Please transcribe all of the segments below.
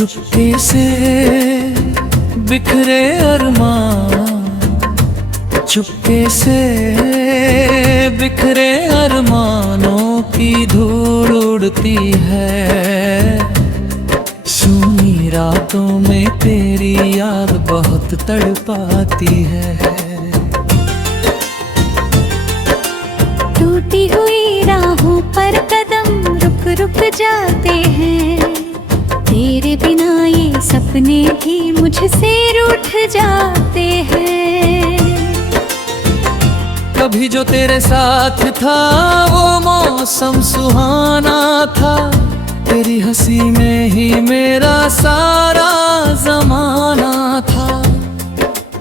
चुपके से बिखरे अरमान, चुपके से बिखरे अरमानों की धूल उड़ती है। सूनी रातों में तेरी याद बहुत तड़पाती है। टूटी हुई राहों पर कदम रुक रुक जाते हैं। तेरे बिना ये सपने भी मुझसे रूठ जाते हैं। कभी जो तेरे साथ था वो मौसम सुहाना था। तेरी हंसी में ही मेरा सारा जमाना था।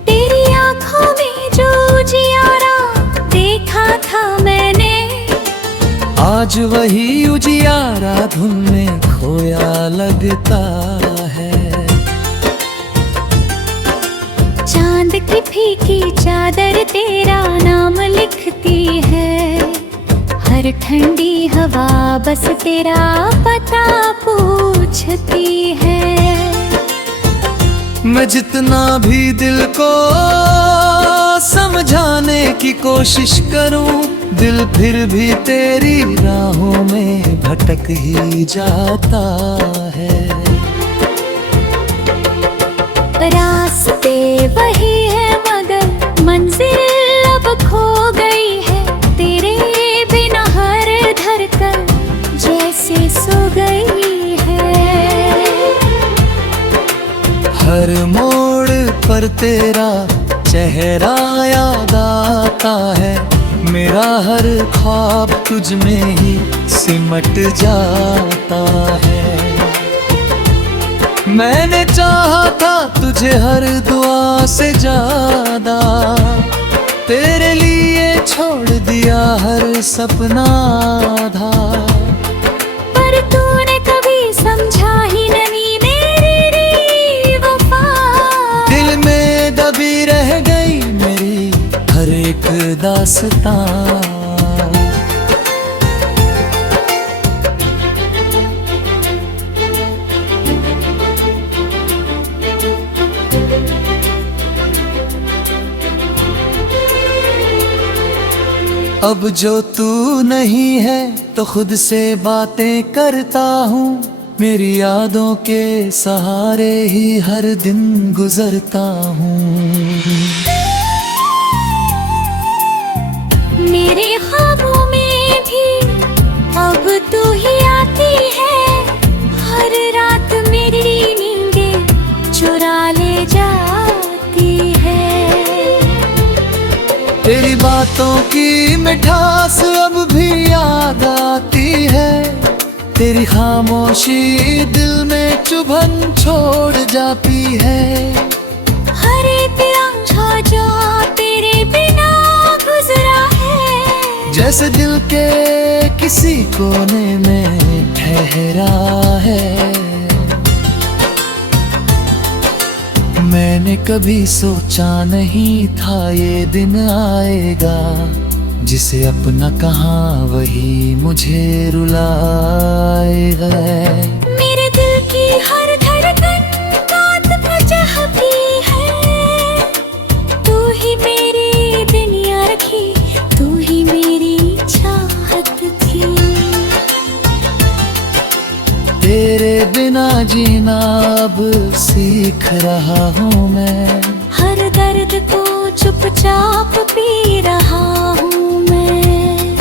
तेरी आंखों में जो उजियारा देखा था मैंने, आज वही उजियारा धुन में खोया लगता है। चांद की फीकी चादर तेरा नाम लिखती है। हर ठंडी हवा बस तेरा पता पूछती है। मैं जितना भी दिल को समझाने की कोशिश करूं, दिल फिर भी तेरी राहों में भटक ही जाता है। रास्ते वही है मगर मंजिल अब खो गई है। तेरे बिना हर धड़कन जैसे सो गई है। हर मोड़ पर तेरा चेहरा याद आता है। मेरा हर ख्वाब तुझ में ही सिमट जाता है। मैंने चाहा था तुझे हर दुआ से ज्यादा, तेरे लिए छोड़ दिया हर सपना आधा। पर तूने कभी समझा ही नहीं मेरी वफा। दिल में दबी रह गई मेरी हर एक दास्तां। अब जो तू नहीं है तो खुद से बातें करता हूँ। मेरी यादों के सहारे ही हर दिन गुजरता हूँ। मेरे ख्वाबों में भी अब तू ही आती है। हर रात मेरी नींदें चुरा ले जाती है। तेरी बातों की मिठास अब भी याद आती है। तेरी खामोशी दिल में चुभन छोड़ जाती है। हर एक लम्हा जो तेरे बिना गुजरा है, जैसे दिल के किसी कोने में ठहरा है। मैंने कभी सोचा नहीं था ये दिन आएगा, जिसे अपना कहाँ वही मुझे रुलाएगा। मेरे दिल की हर धड़कन बात वजह भी है। तू ही मेरी दुनिया रखी, तू ही मेरी चाहत थी। तेरे बिना जीना अब सीख रहा हूँ मैं। हर दर्द को चुपचाप पी रहा हूँ मैं।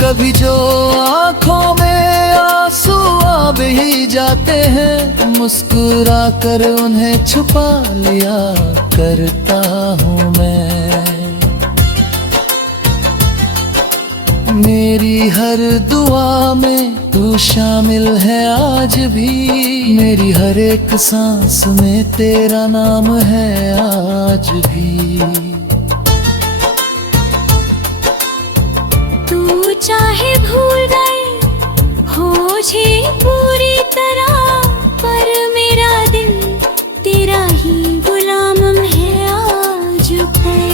कभी जो आँखों में आंसू आ भी जाते हैं, मुस्कुरा कर उन्हें छुपा लिया करता हूँ मैं। मेरी हर दुआ में तू शामिल है आज भी। मेरी हर एक सांस में तेरा नाम है आज भी। तू चाहे भूल गए हो मुझे पूरी तरह, पर मेरा दिल तेरा ही गुलाम है आज भी।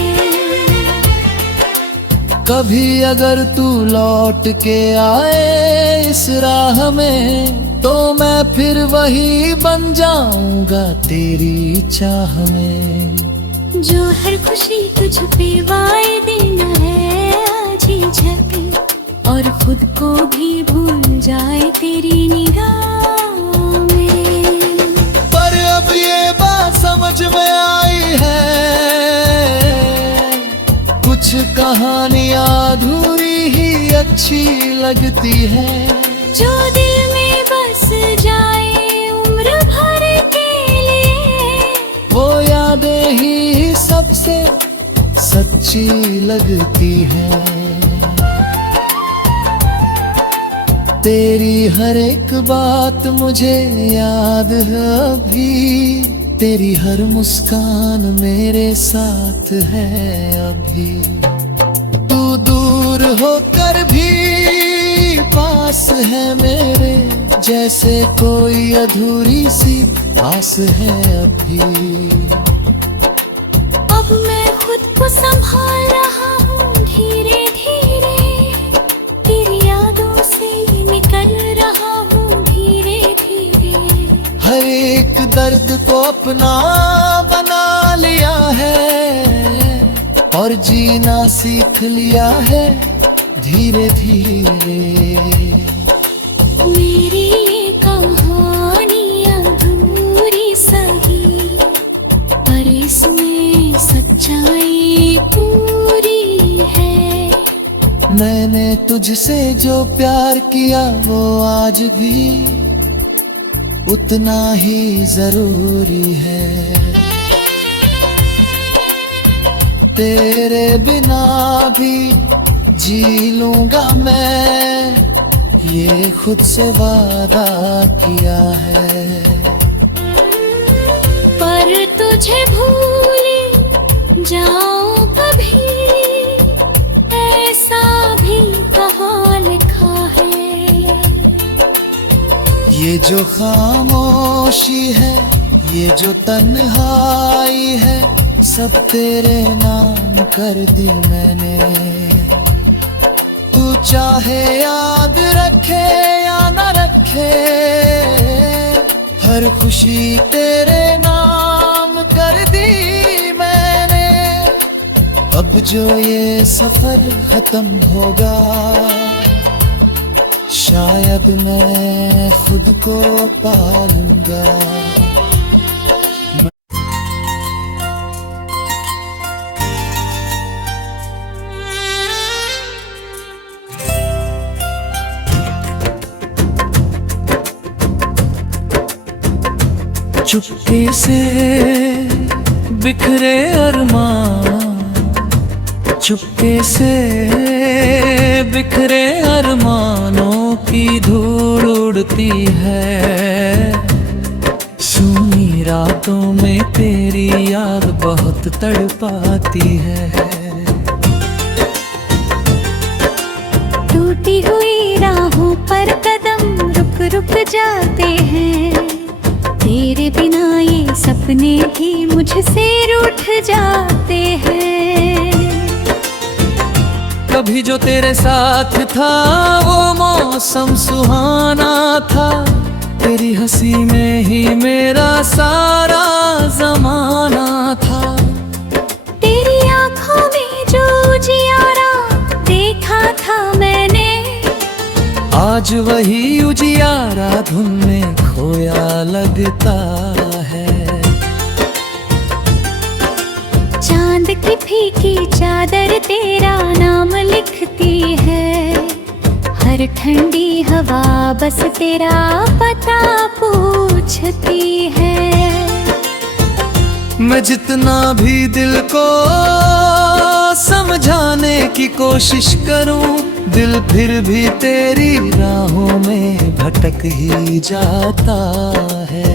कभी अगर तू लौट के आए इस राह में, तो मैं फिर वही बन जाऊंगा तेरी चाह में। जो हर खुशी तुझ पे वाए देना है आज ही झक, और खुद को भी भूल जाए तेरी निगाह में। पर अब ये बात समझ में आई है, कुछ कहानियां अधूरी ही अच्छी लगती है। जो दिल में बस जाए उम्र भर के लिए, वो यादें ही सबसे सच्ची लगती है। तेरी हर एक बात मुझे याद है अभी, तेरी हर मुस्कान मेरे साथ है अभी। तू दूर होकर भी पास है मेरे, जैसे कोई अधूरी सी आस है अभी। अब मैं खुद को संभाल रहा हूँ धीरे धीरे, तेरी यादों से निकल रहा हूँ धीरे धीरे। हर एक दर्द को अपना बना लिया है, और जीना सीख लिया है धीरे धीरे। मेरी ये कहानी अधूरी सही, पर इसमें सच्चाई पूरी है। मैंने तुझसे जो प्यार किया वो आज भी उतना ही जरूरी है। तेरे बिना भी जी लूंगा मैं, ये खुद से वादा किया है। पर तुझे भूल जाऊं कभी, ऐसा भी कहाँ लिखा है। ये जो खामोशी है, ये जो तन्हाई है, सब तेरे नाम कर दी मैंने। तू चाहे याद रखे या न रखे, हर खुशी तेरे नाम कर दी मैंने। अब जो ये सफर खत्म होगा, शायद मैं खुद को पालूंगा। चुपके से बिखरे अरमान, चुपके से बिखरे अरमानों की धूल उड़ती है। सूनी रातों में तेरी याद बहुत तड़पाती है। टूटी हुई राहों पर कदम रुक रुक जाते हैं, तेरे बिना ये सपने भी मुझसे रूठ जाते हैं। कभी जो तेरे साथ था वो मौसम सुहाना था, तेरी हंसी में ही मेरा सारा जमाना था। तेरी आंखों में जो उजियारा देखा था मैंने, आज वही उजियारा धुन में खोया लगता है। चांद की फीकी चादर तेरा नाम लिखती है, हर ठंडी हवा बस तेरा पता पूछती है। मैं जितना भी दिल को समझाने की कोशिश करूं, दिल फिर भी तेरी राहों में भटक ही जाता है।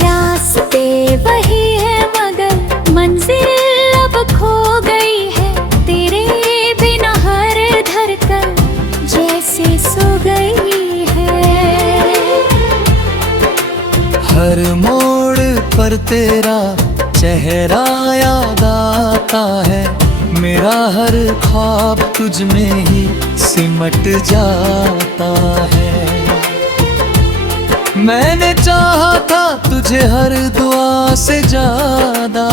रास्ते वही है मगर मंजिल अब खो गई है, तेरे बिना हर धड़कन जैसे सो गई है। हर मोड़ पर तेरा चेहरा याद आता है, मेरा हर ख्वाब तुझ में ही सिमट जाता है। मैंने चाहा था तुझे हर दुआ से ज्यादा,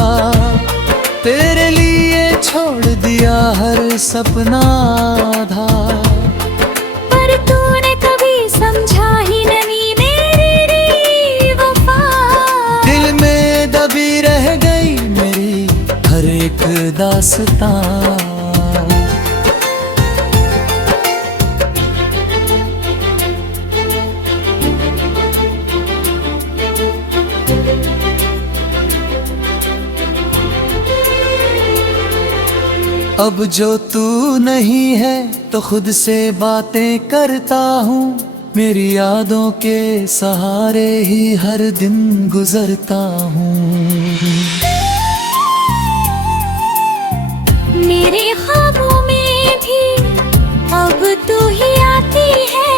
तेरे लिए छोड़ दिया हर सपना आधा। पर तूने कभी समझा ही नहीं मेरी वफा, दिल में दबी रह गई मेरी हर एक दास्तां। अब जो तू नहीं है तो खुद से बातें करता हूँ, मेरी यादों के सहारे ही हर दिन गुजरता हूँ। मेरे ख्वाबों में भी अब तू ही आती है,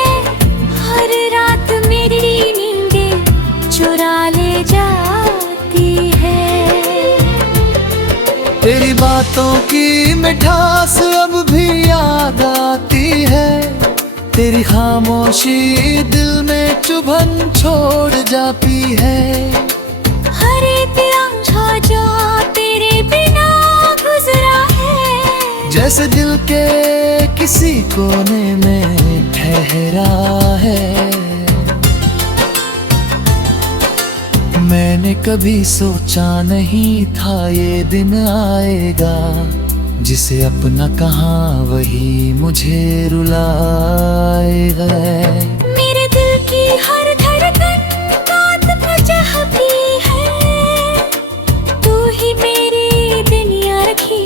हर रात मेरी नींदें चुरा ले जाती है। तेरी बातों की मिठास अब भी याद आती है, तेरी खामोशी दिल में चुभन छोड़ जाती है। हर एक लम्हा जो तेरे बिना गुजरा है, जैसे दिल के किसी कोने में ठहरा है। मैंने कभी सोचा नहीं था ये दिन आएगा, जिसे अपना कहाँ वही मुझे रुलाएगा। मेरे दिल की हर धड़कन बात में चाहती है, तू ही मेरी दुनिया रखी,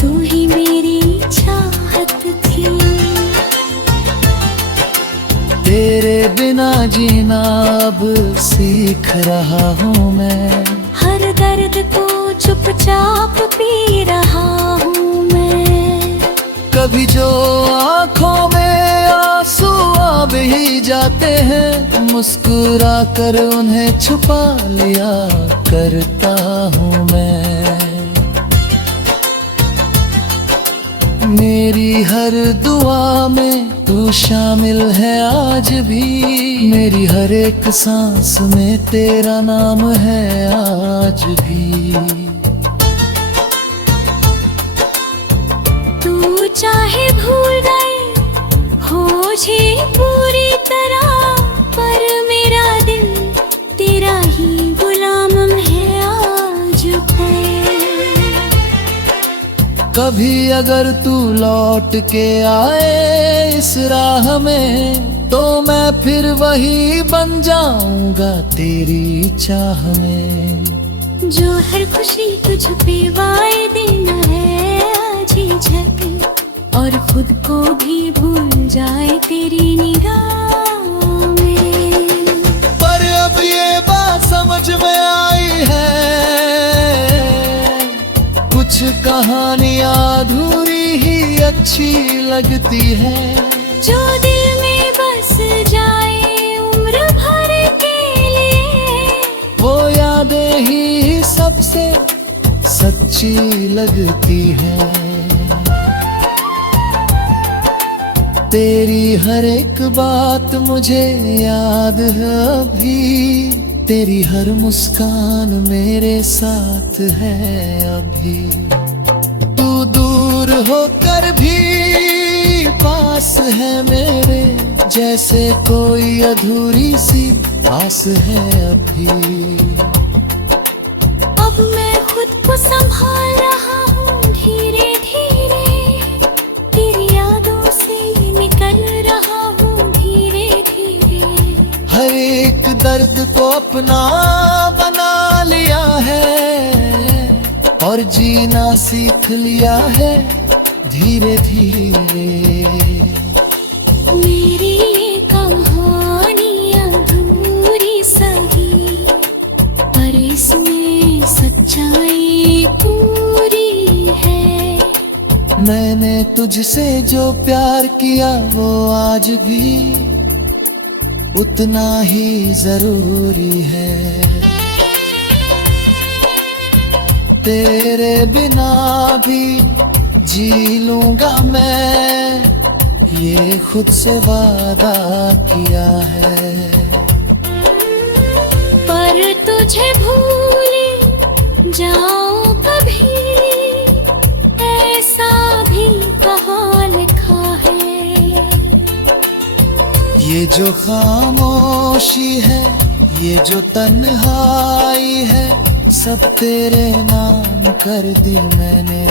तू ही मेरी चाहत थी। तेरे बिना जीना अब सीख रहा हूँ मैं, हर दर्द को चुपचाप पी रहा हूँ मैं। कभी जो आँखों में आंसू आ भी जाते हैं, मुस्कुरा कर उन्हें छुपा लिया करता हूँ मैं। मेरी हर दुआ में तू शामिल है आज भी, मेरी हर एक सांस में तेरा नाम है आज भी। तू चाहे भूल गए मुझे पूरी तरह, पर मेरा दिल तेरा ही गुलाम है आज भी। कभी अगर तू लौट के आए इस राह में, तो मैं फिर वही बन जाऊंगा तेरी चाह में। जो हर खुशी तुझ पे वाए देना है आज ही झक, और खुद को भी भूल जाए तेरी निगाह में। पर अब ये बात समझ में आई है, कुछ कहानियां अधूरी ही अच्छी लगती है। जो दिल में बस जाए उम्र भर के लिए, वो यादें ही सबसे सच्ची लगती है। तेरी हर एक बात मुझे याद है अभी, तेरी हर मुस्कान मेरे साथ है अभी। तू दूर होकर भी पास है मेरे, जैसे कोई अधूरी सी आस है अभी। अब मैं खुद को संभाल रहा हूँ धीरे धीरे, तेरी यादों से निकल रहा हूँ धीरे धीरे। हर एक दर्द को अपना बना लिया है, और जीना सीख लिया है धीरे धीरे। मेरी ये कहानी अधूरी सही, पर इसमें सच्चाई पूरी है। मैंने तुझसे जो प्यार किया वो आज भी उतना ही जरूरी है। तेरे बिना भी जी लूंगा मैं, ये खुद से वादा किया है। पर तुझे भूल जाऊं कभी, ऐसा भी कहाँ लिखा है। ये जो खामोशी है, ये जो तन्हाई है, सब तेरे नाम कर दी मैंने।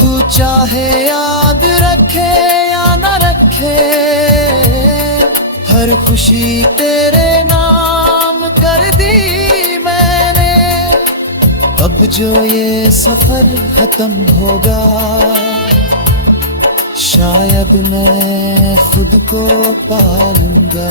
तू चाहे याद रखे या न रखे, हर खुशी तेरे नाम कर दी मैंने। अब जो ये सफर खत्म होगा, शायद मैं खुद को पालूंगा।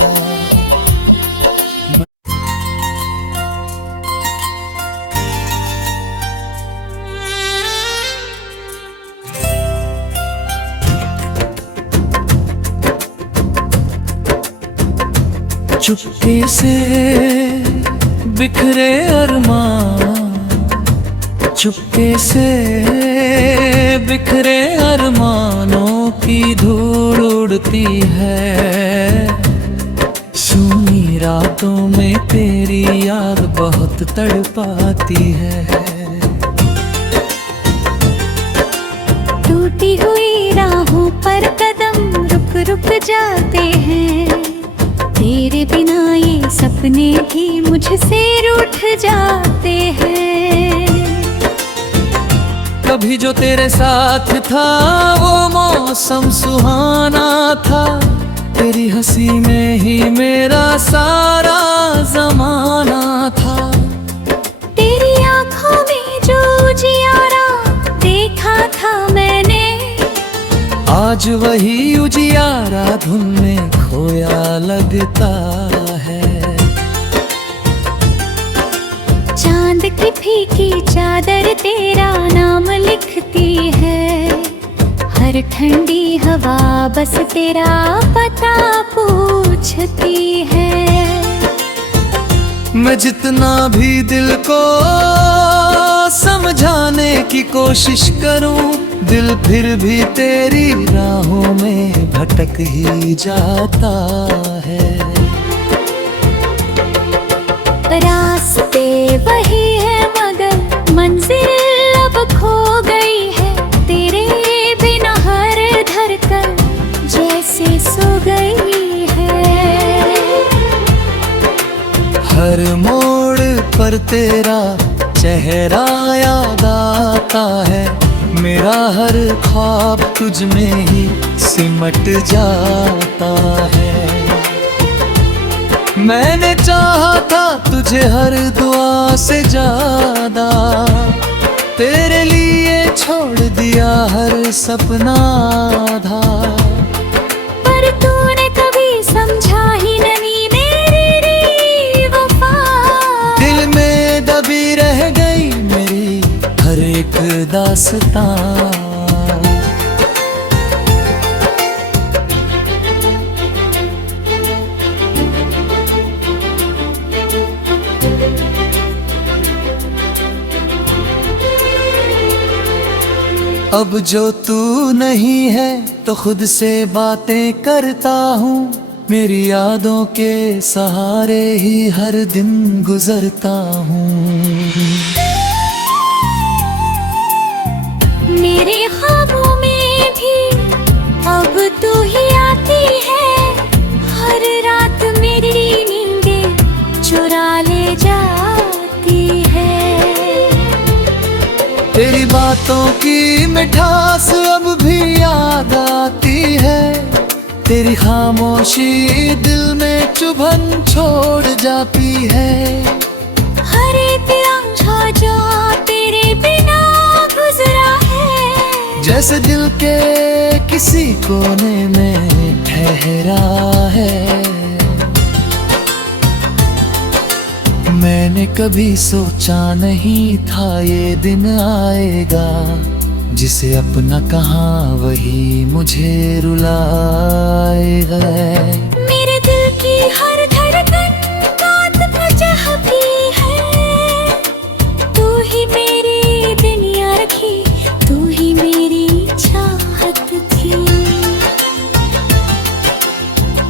चुपके से बिखरे अरमान, चुपके से बिखरे अरमानों की धूल उड़ती है। सूनी रातों में तेरी याद बहुत तड़पाती है। टूटी हुई राहों पर कदम रुक रुक जाते हैं। तेरे बिना ये सपने भी मुझसे रूठ जाते हैं। कभी जो तेरे साथ था वो मौसम सुहाना था, तेरी हंसी में ही मेरा सारा जमाना था। तेरी आंखों में जो उजियारा देखा था मैंने, आज वही उजियारा धुन में खोया लगता है। चांद की फीकी चादर तेरा नाम लिखती है। हर ठंडी हवा बस तेरा पता पूछती है। मैं जितना भी दिल को समझाने की कोशिश करूं, दिल फिर भी तेरी राहों में भटक ही जाता है। रास्ते वही है मगर मंजिल अब खो गई है। तेरे बिना हर धड़कन जैसे सो गई है। हर मोड़ पर तेरा चेहरा याद आता है। मेरा हर ख्वाब तुझ में ही सिमट जाता है। मैंने चाहा था तुझे हर दुआ से ज्यादा, तेरे लिए छोड़ दिया हर सपना आधा। पर तूने कभी समझा ही नहीं मेरी वफा। दिल में दबी रह गई मेरी हर एक दास्तां। अब जो तू नहीं है तो खुद से बातें करता हूँ। मेरी यादों के सहारे ही हर दिन गुजरता हूँ। मेरे ख्वाबों में भी अब तू ही आती है। हर रात मेरी नींदें चुरा ले जाती है। तेरी बातों की मिठास अब भी याद आती है। तेरी खामोशी दिल में चुभन छोड़ जाती है। हर एक लम्हा जो तेरे बिना गुजरा है, जैसे दिल के किसी कोने में ठहरा है। मैंने कभी सोचा नहीं था ये दिन आएगा, जिसे अपना कहाँ वही मुझे रुलाएगा। मेरे दिल की हर धड़कन बात मुझे है। तू ही मेरी दुनिया रखी, तू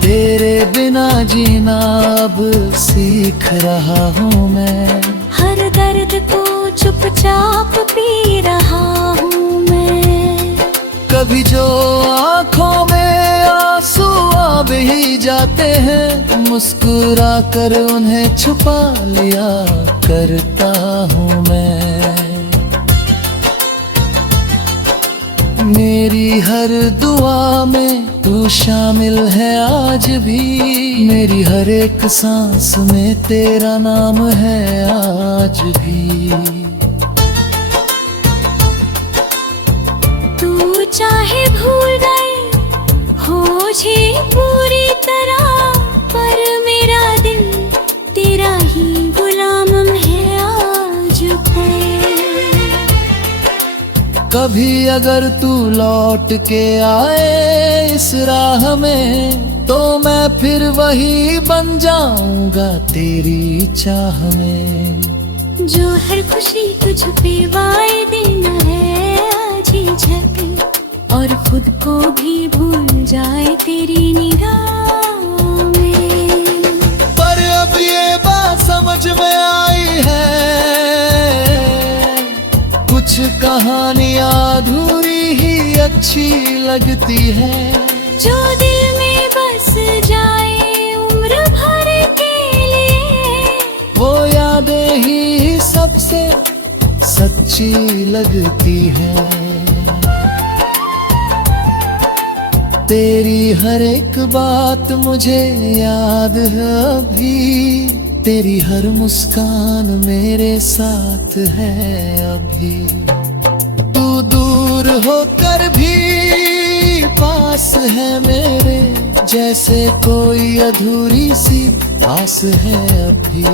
तेरे बिना जीना अब सीख रहा हूँ मैं। हर दर्द को चुपचाप पी रहा हूँ मैं। कभी जो आँखों में आंसू आ भी जाते हैं, मुस्कुरा कर उन्हें छुपा लिया करता हूँ मैं। मेरी हर दुआ में तू शामिल है आज भी, मेरी हर एक सांस में तेरा नाम है आज भी। तू चाहे भूल गए हो मुझे पूरी तरह, पर मेरा दिल तेरा ही गुलाम है आज भी। कभी अगर तू लौट के आए इस राह में, तो मैं फिर वही बन जाऊंगा तेरी चाह में। जो हर खुशी तुझ पे वाए देना है आज ही झक, और खुद को भी भूल जाए तेरी निगाह में। पर अब ये बात समझ में आई है, कुछ कहानियां अधूरी ही अच्छी लगती है। जो दिल में बस जाए उम्र भर के लिए, वो यादें ही सबसे सच्ची लगती है। तेरी हर एक बात मुझे याद है अभी, तेरी हर मुस्कान मेरे साथ है अभी। तू दूर होकर भी पास है मेरे, जैसे कोई अधूरी सी आस है अभी।